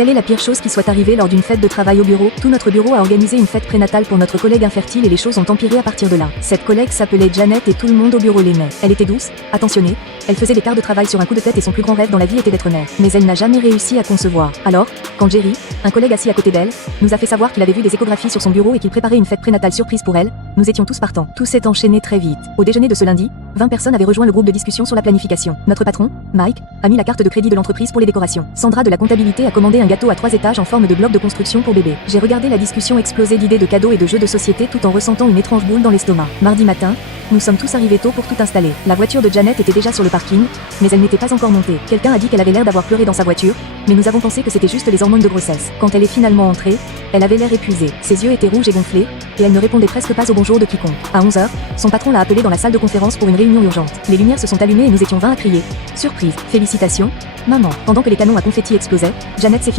Quelle est la pire chose qui soit arrivée lors d'une fête de travail au bureau? Tout notre bureau a organisé une fête prénatale pour notre collègue infertile et les choses ont empiré à partir de là. Cette collègue s'appelait Janet et tout le monde au bureau l'aimait. Elle était douce, attentionnée, elle faisait des quarts de travail sur un coup de tête et son plus grand rêve dans la vie était d'être mère. Mais elle n'a jamais réussi à concevoir. Alors, quand Jerry, un collègue assis à côté d'elle, nous a fait savoir qu'il avait vu des échographies sur son bureau et qu'il préparait une fête prénatale surprise pour elle, nous étions tous partants. Tout s'est enchaîné très vite. Au déjeuner de ce lundi, 20 personnes avaient rejoint le groupe de discussion sur la planification. Notre patron, Mike, a mis la carte de crédit de l'entreprise pour les décorations. Sandra de la comptabilité a commandé un gâteau à 3 étages en forme de bloc de construction pour bébé. J'ai regardé la discussion exploser d'idées de cadeaux et de jeux de société tout en ressentant une étrange boule dans l'estomac. Mardi matin, nous sommes tous arrivés tôt pour tout installer. La voiture de Janet était déjà sur le parking, mais elle n'était pas encore montée. Quelqu'un a dit qu'elle avait l'air d'avoir pleuré dans sa voiture, mais nous avons pensé que c'était juste les hormones de grossesse. Quand elle est finalement entrée, elle avait l'air épuisée. Ses yeux étaient rouges et gonflés, et elle ne répondait presque pas au bonjour de quiconque. À 11h, son patron l'a appelée dans la salle de conférence pour une réunion urgente. Les lumières se sont allumées et nous étions 20 à crier. Surprise, félicitations, maman. Pendant que les canons à confetti explosaient, Janet s'est